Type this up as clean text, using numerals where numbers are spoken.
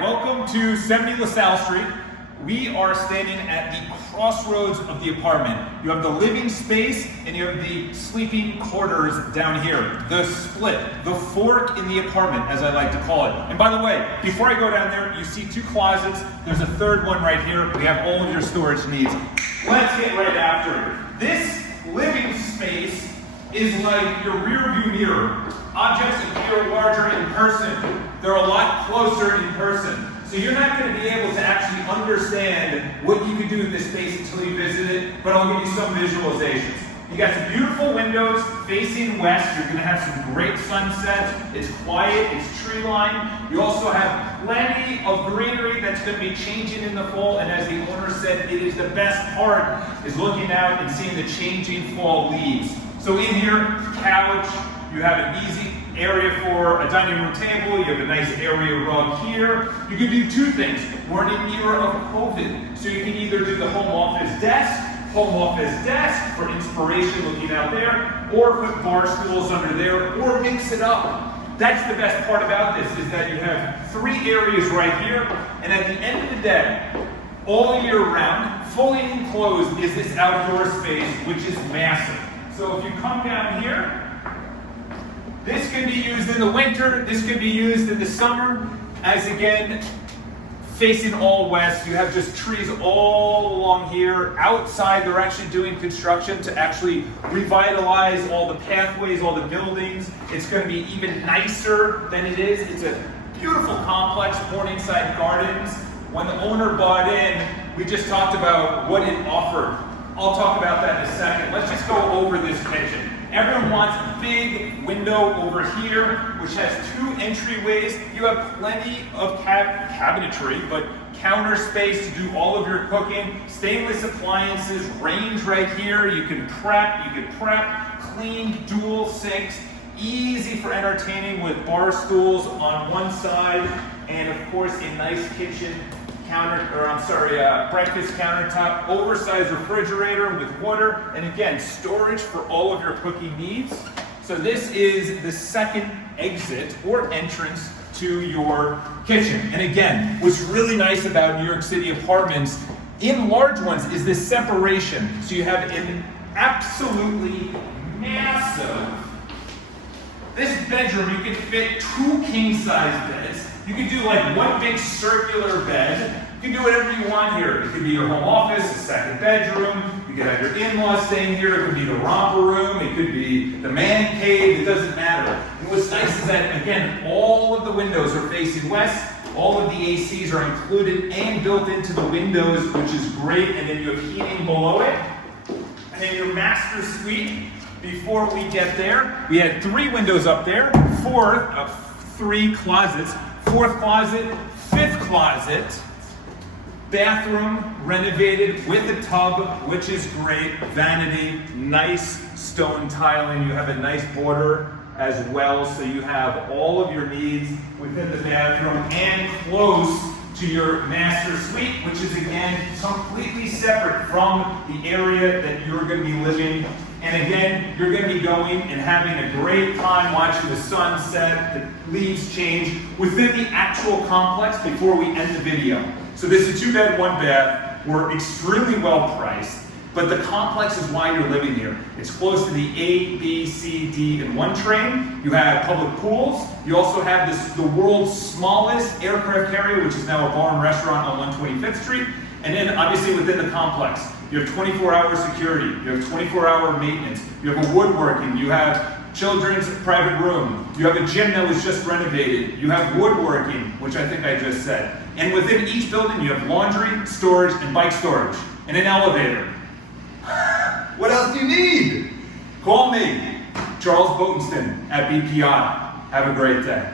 right, welcome to 70 LaSalle Street. We are standing at the crossroads of the apartment. You have the living space and you have the sleeping quarters down here. The split, the fork in the apartment, as I like to call it. And by the way, before I go down there, you see two closets. There's a third one right here. We have all of your storage needs. Let's get right after it. This living space is like your rear view mirror. Objects appear larger in person. They're a lot closer in person. So you're not going to be able to actually understand what you can do in this space until you visit it, but I'll give you some visualizations. You got some beautiful windows facing west. You're going to have some great sunsets. It's quiet, it's tree lined. You also have plenty of greenery that's going to be changing in the fall, and as the owner said, it is the best part is looking out and seeing the changing fall leaves. So in here, couch, you have an easy area for a dining room table, you have a nice area rug here. You can do two things. We're in an era of COVID, so you can either do the home office desk for inspiration looking out there, or put bar stools under there, or mix it up. That's the best part about this, is that you have three areas right here, and at the end of the day, all year round, fully enclosed is this outdoor space, which is massive. So if you come down here, this can be used in the winter, this can be used in the summer, as again, facing all west. You have just trees all along here. Outside, they're actually doing construction to actually revitalize all the pathways, all the buildings. It's going to be even nicer than it is. It's a beautiful complex, Morningside Gardens. When the owner bought in, we just talked about what it offered. I'll talk about that in a second. Let's just go over this kitchen. Everyone wants a big window over here, which has two entryways. You have plenty of cabinetry, but counter space to do all of your cooking. Stainless appliances, range right here. You can prep, clean dual sinks. Easy for entertaining with bar stools on one side, and of course a nice kitchen breakfast countertop, oversized refrigerator with water, and again, storage for all of your cooking needs. So this is the second exit or entrance to your kitchen. And again, what's really nice about New York City apartments, in large ones, is this separation. So you have an absolutely massive, this bedroom, you can fit two king-size beds. You can do like one big circular bed. You can do whatever you want here. It could be your home office, a second bedroom. You could have your in-laws staying here. It could be the romper room. It could be the man cave. It doesn't matter. And what's nice is that, again, all of the windows are facing west. All of the ACs are included and built into the windows, which is great. And then you have heating below it. And then your master suite, before we get there, we had three windows up there, three closets. Fourth closet, fifth closet, bathroom renovated with a tub, which is great, vanity, nice stone tiling. You have a nice border as well, so you have all of your needs within the bathroom and close to your master suite, which is again completely separate from the area that you're going to be living. And again, you're going to be going and having a great time watching the sunset, the leaves change within the actual complex before we end the video. So this is a 2-bed, 1-bath. We're extremely well priced, but the complex is why you're living here. It's close to the A, B, C, D, and 1 train. You have public pools. You also have the world's smallest aircraft carrier, which is now a bar and restaurant on 125th Street. And then obviously within the complex, you have 24-hour security, you have 24-hour maintenance, you have a woodworking, you have children's private room, you have a gym that was just renovated, you have woodworking, which I think I just said. And within each building, you have laundry, storage, and bike storage, and an elevator. What else do you need? Call me, Charles Botenston at BPI. Have a great day.